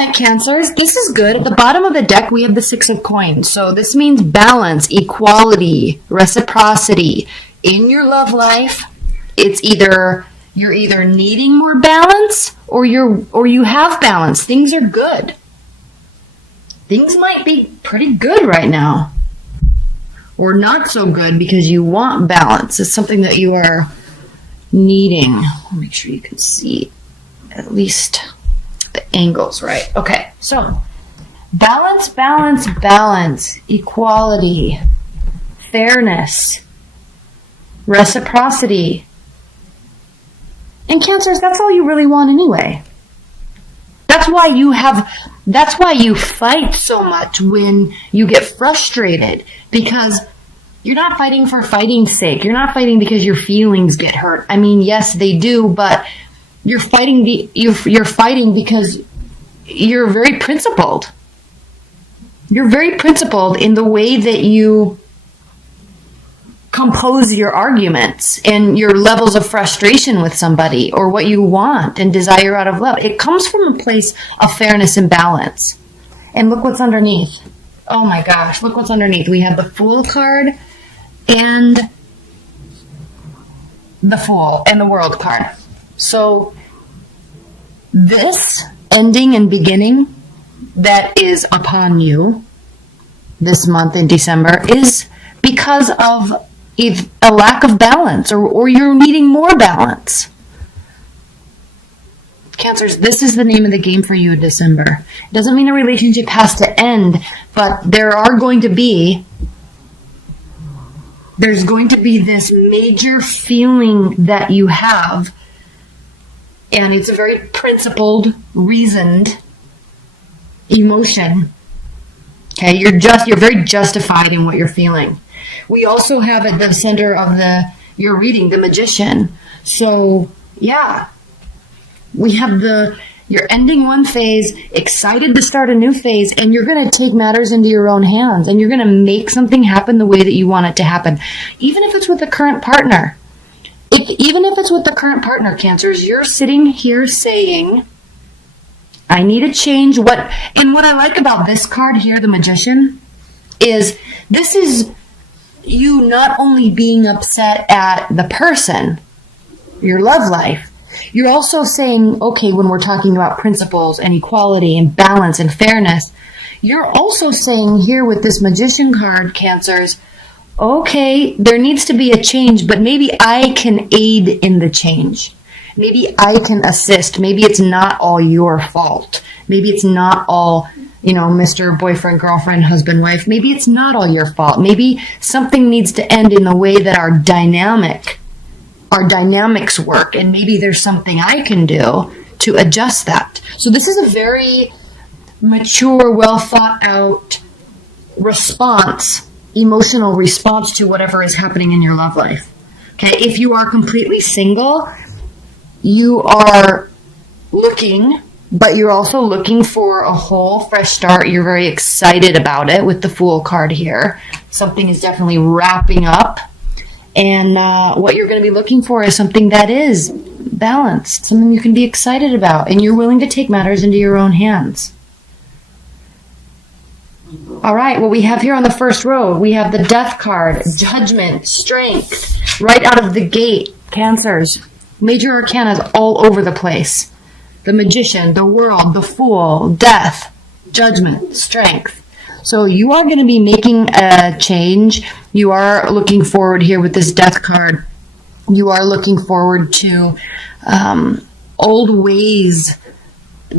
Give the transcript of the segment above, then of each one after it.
right, Cancers. This is good. At the bottom of the deck, we have the Six of Coins. So this means balance, equality, reciprocity. In your love life, it's either you're either needing more balance or you have balance. Things are good. Things might be pretty good right now. Or not so good because you want balance. It's something that you are needing. I'll make sure you can see at least the angles right. Okay, so balance, balance, balance, equality, fairness, reciprocity. And Cancers, that's all you really want anyway. That's why you fight so much when you get frustrated, because you're not fighting for fighting's sake. You're not fighting because your feelings get hurt. I mean, yes, they do, but you're fighting because you're very principled. You're very principled in the way that you compose your arguments and your levels of frustration with somebody or what you want and desire out of love. It comes from a place of fairness and balance. And look what's underneath. Oh my gosh, look what's underneath. We have the Fool card and the Fool and the World card. So this ending and beginning that is upon you this month in December is because of a lack of balance or you're needing more balance. Cancers, this is the name of the game for you in December. It doesn't mean a relationship has to end, but there's going to be this major feeling that you have, and it's a very principled, reasoned emotion. Okay, you're very justified in what you're feeling. We also have at the center of your reading, the Magician. So, yeah. We have you're ending one phase, excited to start a new phase, and you're going to take matters into your own hands, and you're going to make something happen the way that you want it to happen. Even if it's with a current partner. Even if it's with the current partner, Cancers, you're sitting here saying, I need a change. And what I like about this card here, the Magician, is this is you not only being upset at the person, your love life, you're also saying, okay, when we're talking about principles and equality and balance and fairness, you're also saying here with this Magician card, Cancers, okay, there needs to be a change, but maybe I can aid in the change. Maybe I can assist. Maybe it's not all your fault. Maybe it's not all, Mr. Boyfriend, girlfriend, husband, wife. Maybe it's not all your fault. Maybe something needs to end in the way that our dynamics work, and maybe there's something I can do to adjust that. So this is a very mature, well thought out emotional response to whatever is happening in your love life. Okay, if you are completely single, you are looking, but you're also looking for a whole fresh start. You're very excited about it with the Fool card here. Something is definitely wrapping up. And what you're going to be looking for is something that is balanced, something you can be excited about, and you're willing to take matters into your own hands. All right, what we have here on the first row, we have the Death card, Judgment, Strength, right out of the gate, Cancers. Major arcana is all over the place. The Magician, the World, the Fool, Death, Judgment, Strength. So you are going to be making a change. You are looking forward here with this Death card. You are looking forward to old ways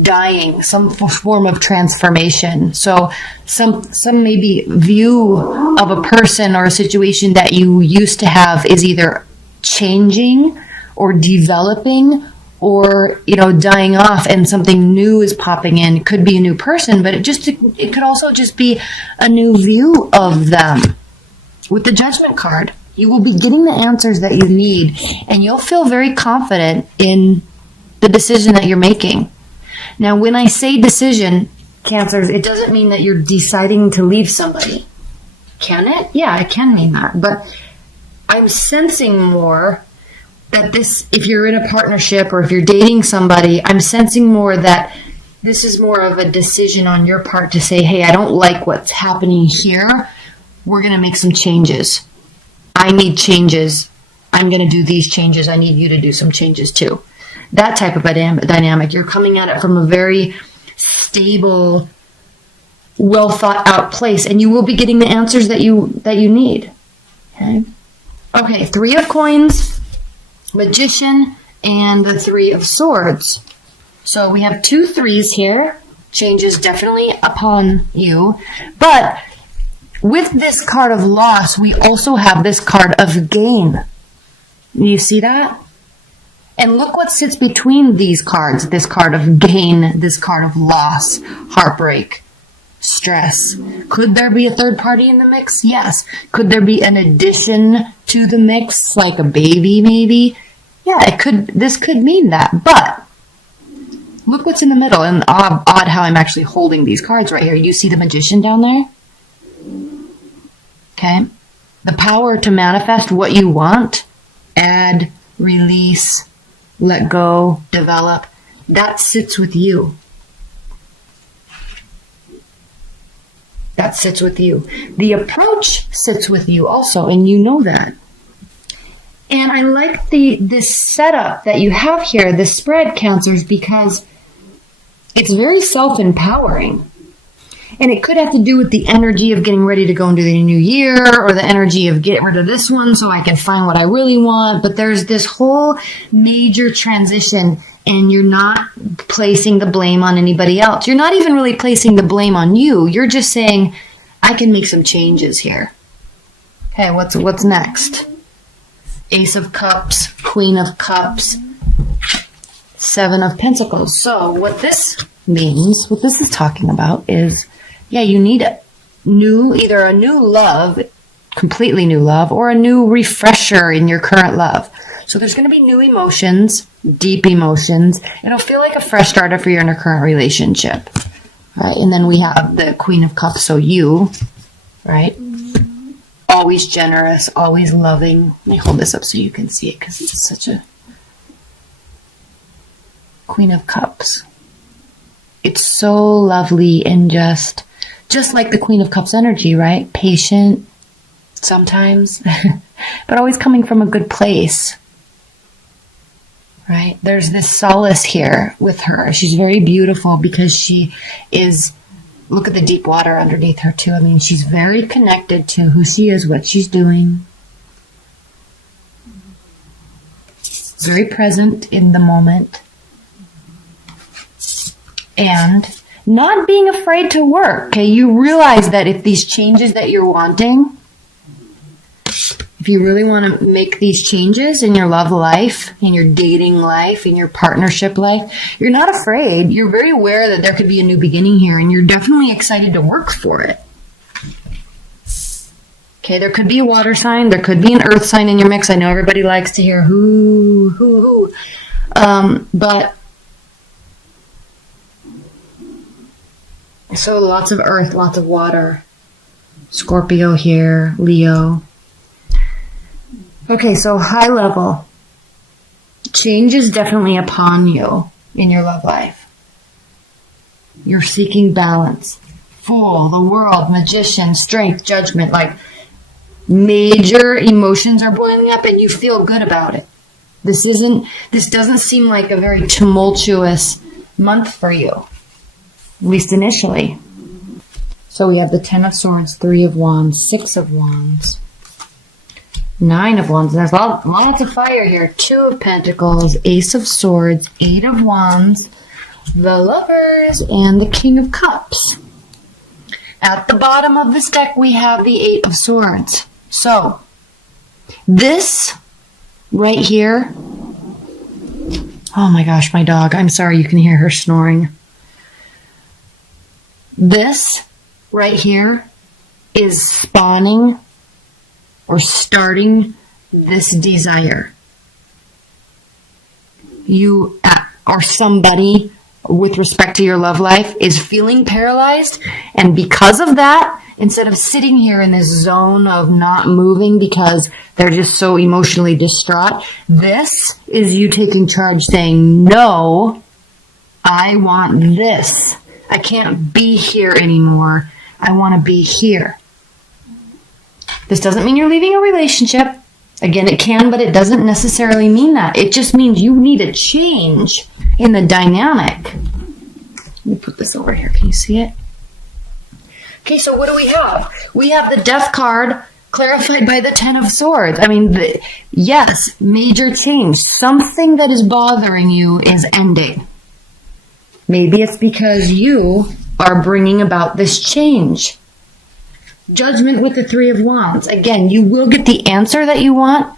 dying, some form of transformation. So some maybe view of a person or a situation that you used to have is either changing or developing or, dying off, and something new is popping in. It could be a new person, but it could also just be a new view of them. With the Judgment card, you will be getting the answers that you need, and you'll feel very confident in the decision that you're making. Now, when I say decision, Cancers, it doesn't mean that you're deciding to leave somebody. Can it? Yeah, it can mean that. But I'm sensing more that if you're in a partnership or if you're dating somebody, I'm sensing more that This is more of a decision on your part to say, hey, I don't like what's happening here. We're going to make some changes. I need changes. I'm going to do these changes. I need you to do some changes too. That type of a dynamic. You're coming at it from a very stable, well thought out place, and you will be getting the answers that you need. Okay, 3 of coins, magician, and the 3 of swords. So we have 2 3s here. Change is definitely upon you. But with this card of loss, we also have this card of gain. You see that? And look what sits between these cards. This card of gain, this card of loss, heartbreak, stress. Could there be a third party in the mix? Yes. Could there be an addition to the mix, like a baby maybe? Yeah, it could. This could mean that. But look what's in the middle. And odd how I'm actually holding these cards right here. You see the magician down there? Okay. The power to manifest what you want, add, release, let go, develop, that sits with you. That sits with you. The approach sits with you also, and you know that. And I like this setup that you have here, this spread, Cancers, because it's very self-empowering. And it could have to do with the energy of getting ready to go into the new year, or the energy of get rid of this one so I can find what I really want. But there's this whole major transition, and you're not placing the blame on anybody else. You're not even really placing the blame on you. You're just saying, I can make some changes here. Okay, what's next? Ace of Cups, Queen of Cups, 7 of Pentacles. So what this means, what this is talking about is, yeah, you need either a new love, completely new love, or a new refresher in your current love. So there's going to be new emotions, deep emotions. It'll feel like a fresh start for your current relationship, right? And then we have the Queen of Cups, so you, right? Always generous, always loving. Let me hold this up so you can see it, because it's such a Queen of Cups. It's so lovely and just like the Queen of Cups energy, right? Patient sometimes, but always coming from a good place, right? There's this solace here with her. She's very beautiful because she is, look at the deep water underneath her too. I mean, she's very connected to who she is, what she's doing. Very present in the moment. And not being afraid to work. Okay, you realize that if these changes that you're wanting, if you really want to make these changes in your love life, in your dating life, in your partnership life, you're not afraid. You're very aware that there could be a new beginning here, and you're definitely excited to work for it. Okay, there could be a water sign, there could be an earth sign in your mix. I know everybody likes to hear who. But so lots of earth, lots of water. Scorpio here, Leo. Okay, so high level. Change is definitely upon you in your love life. You're seeking balance. Fool, the world, magician, strength, judgment, like major emotions are boiling up and you feel good about it. This doesn't seem like a very tumultuous month for you. At least initially. So we have the 10 of Swords, 3 of Wands, 6 of Wands, 9 of Wands. There's lots of fire here. 2 of Pentacles, Ace of Swords, 8 of Wands, the Lovers, and the King of Cups. At the bottom of this deck, we have the 8 of Swords. So, this right here. Oh my gosh, my dog. I'm sorry, you can hear her snoring. This right here is spawning or starting this desire. You or somebody with respect to your love life is feeling paralyzed, and because of that, instead of sitting here in this zone of not moving because they're just so emotionally distraught, this is you taking charge, saying, no, I want this. I can't be here anymore. I want to be here. This doesn't mean you're leaving a relationship. Again, it can, but it doesn't necessarily mean that. It just means you need a change in the dynamic. Let me put this over here. Can you see it? Okay, so what do we have? We have the Death card clarified by the Ten of Swords. I mean, yes, major change. Something that is bothering you is ending. Maybe it's because you are bringing about this change. Judgment with the Three of Wands. Again, you will get the answer that you want.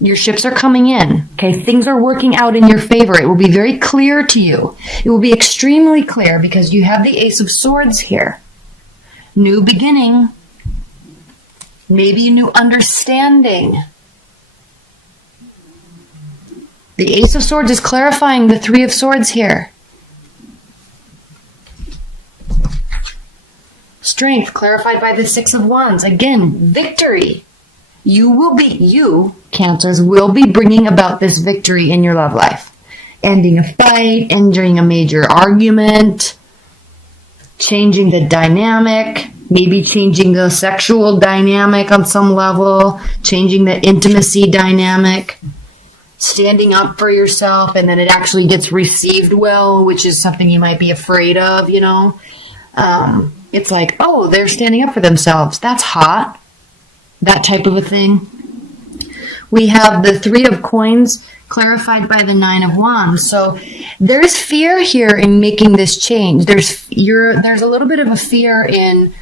Your ships are coming in. Okay, things are working out in your favor. It will be very clear to you. It will be extremely clear because you have the Ace of Swords here. New beginning. Maybe a new understanding. The Ace of Swords is clarifying the Three of Swords here. Strength clarified by the Six of Wands. Again, victory. You, Cancers, will be bringing about this victory in your love life. Ending a fight, ending a major argument, changing the dynamic, maybe changing the sexual dynamic on some level, changing the intimacy dynamic, standing up for yourself, and then it actually gets received well, which is something you might be afraid of, you know. It's like, oh, they're standing up for themselves. That's hot. That type of a thing. We have the Three of Coins clarified by the Nine of Wands. So there's fear here in making this change. There's a little bit of a fear in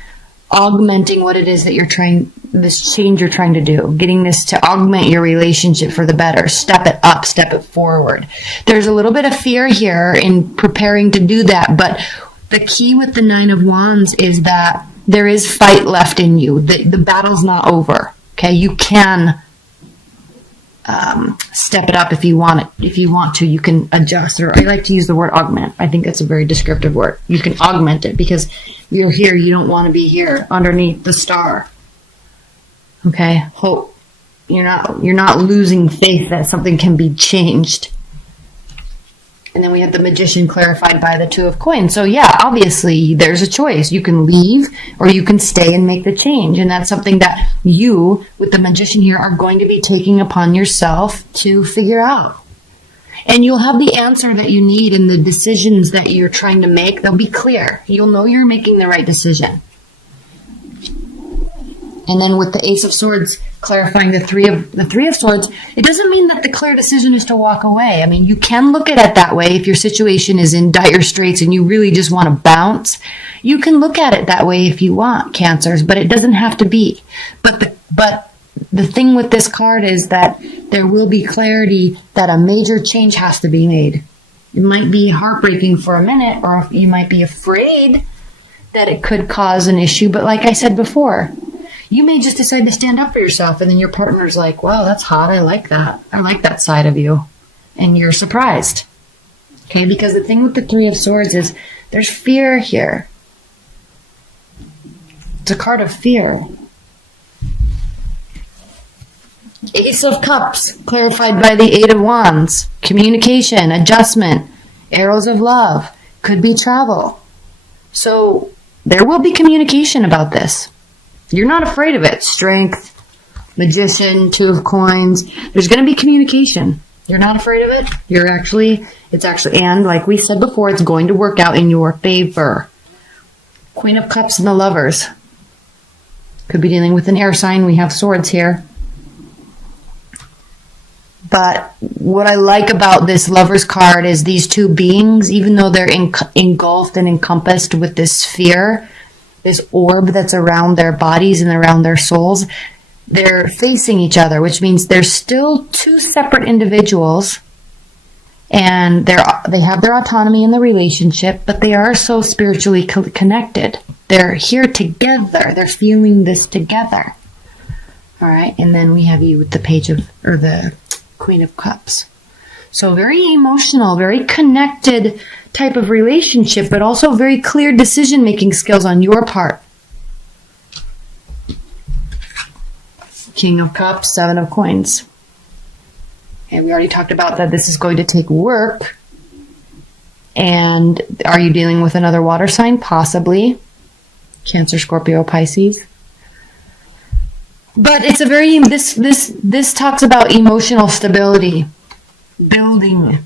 augmenting what it is that this change you're trying to do. Getting this to augment your relationship for the better. Step it up, step it forward. There's a little bit of fear here in preparing to do that, but the key with the Nine of Wands is that there is fight left in you. The battle's not over. Okay, you can step it up if you want it. If you want to, you can adjust. Or I like to use the word augment. I think that's a very descriptive word. You can augment it because you're here. You don't want to be here underneath the star. Okay, hope. You're not losing faith that something can be changed. And then we have the Magician clarified by the Two of Coins. So yeah, obviously there's a choice. You can leave or you can stay and make the change. And that's something that you, with the Magician here, are going to be taking upon yourself to figure out. And you'll have the answer that you need in the decisions that you're trying to make. They'll be clear. You'll know you're making the right decision. And then with the Ace of Swords clarifying the Three of Swords, it doesn't mean that the clear decision is to walk away. I mean, you can look at it that way if your situation is in dire straits and you really just want to bounce. You can look at it that way if you want, Cancers, but it doesn't have to be. But the thing with this card is that there will be clarity that a major change has to be made. It might be heartbreaking for a minute, or you might be afraid that it could cause an issue. But like I said before, you may just decide to stand up for yourself, and then your partner's like, wow, that's hot. I like that. I like that side of you. And you're surprised. Okay, because the thing with the Three of Swords is there's fear here. It's a card of fear. Ace of Cups, clarified by the Eight of Wands. Communication, adjustment, arrows of love, could be travel. So there will be communication about this. You're not afraid of it. Strength, Magician, Two of Coins. There's going to be communication. You're not afraid of it. And like we said before, it's going to work out in your favor. Queen of Cups and the Lovers. Could be dealing with an air sign. We have swords here. But what I like about this Lovers card is these two beings, even though they're engulfed and encompassed with this fear, this orb that's around their bodies and around their souls, they're facing each other, which means they're still two separate individuals, and they have their autonomy in the relationship, but they are so spiritually connected. They're here together. They're feeling this together. All right, and then we have you with the Queen of Cups. So very emotional, very connected type of relationship, but also very clear decision-making skills on your part. King of Cups, Seven of Coins. And we already talked about that this is going to take work. And are you dealing with another water sign? Possibly. Cancer, Scorpio, Pisces. But it's a very, this talks about emotional stability, building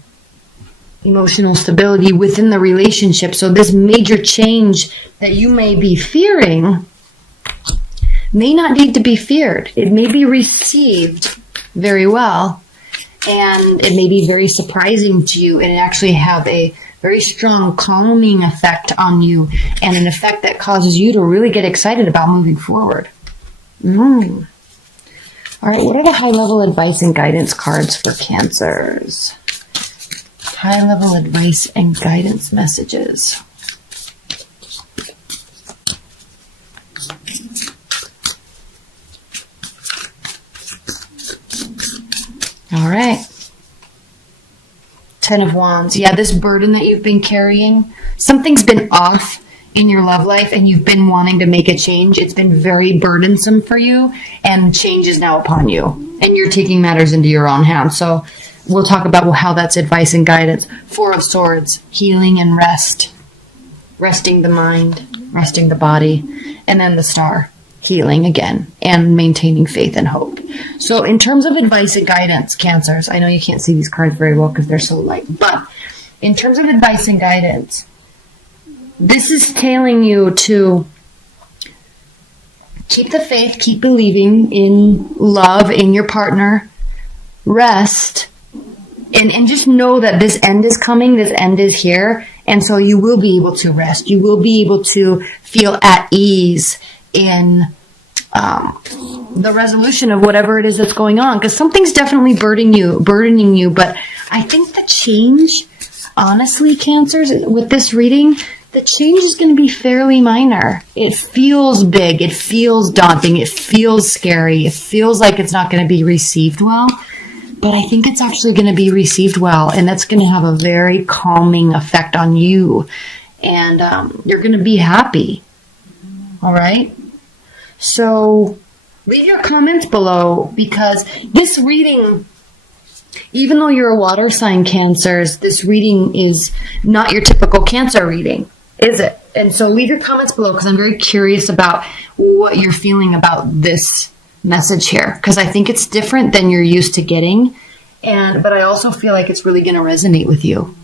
emotional stability within the relationship. So this major change that you may be fearing may not need to be feared. It may be received very well, and it may be very surprising to you, and it actually have a very strong calming effect on you, and an effect that causes you to really get excited about moving forward. All right, what are the high-level advice and guidance cards for Cancers? High-level advice and guidance messages. All right. 10 of Wands. Yeah, this burden that you've been carrying, something's been off in your love life and you've been wanting to make a change. It's been very burdensome for you, and change is now upon you. And you're taking matters into your own hands. So we'll talk about how that's advice and guidance. 4 of Swords, healing and rest. Resting the mind, resting the body. And then the Star, healing again, and maintaining faith and hope. So in terms of advice and guidance, Cancers, I know you can't see these cards very well because they're so light, but in terms of advice and guidance, this is telling you to keep the faith, keep believing in love, in your partner, rest, and just know that this end is coming, this end is here, and so you will be able to rest. You will be able to feel at ease in the resolution of whatever it is that's going on, because something's definitely burdening you. But I think the change, honestly, Cancers, with this reading, the change is going to be fairly minor. It feels big. It feels daunting. It feels scary. It feels like it's not going to be received well. But I think it's actually going to be received well, and that's going to have a very calming effect on you. And you're going to be happy. All right? So leave your comments below, because this reading, even though you're a water sign, Cancers, this reading is not your typical Cancer reading, is it? And so leave your comments below, because I'm very curious about what you're feeling about this message here, because I think it's different than you're used to getting, but I also feel like it's really going to resonate with you.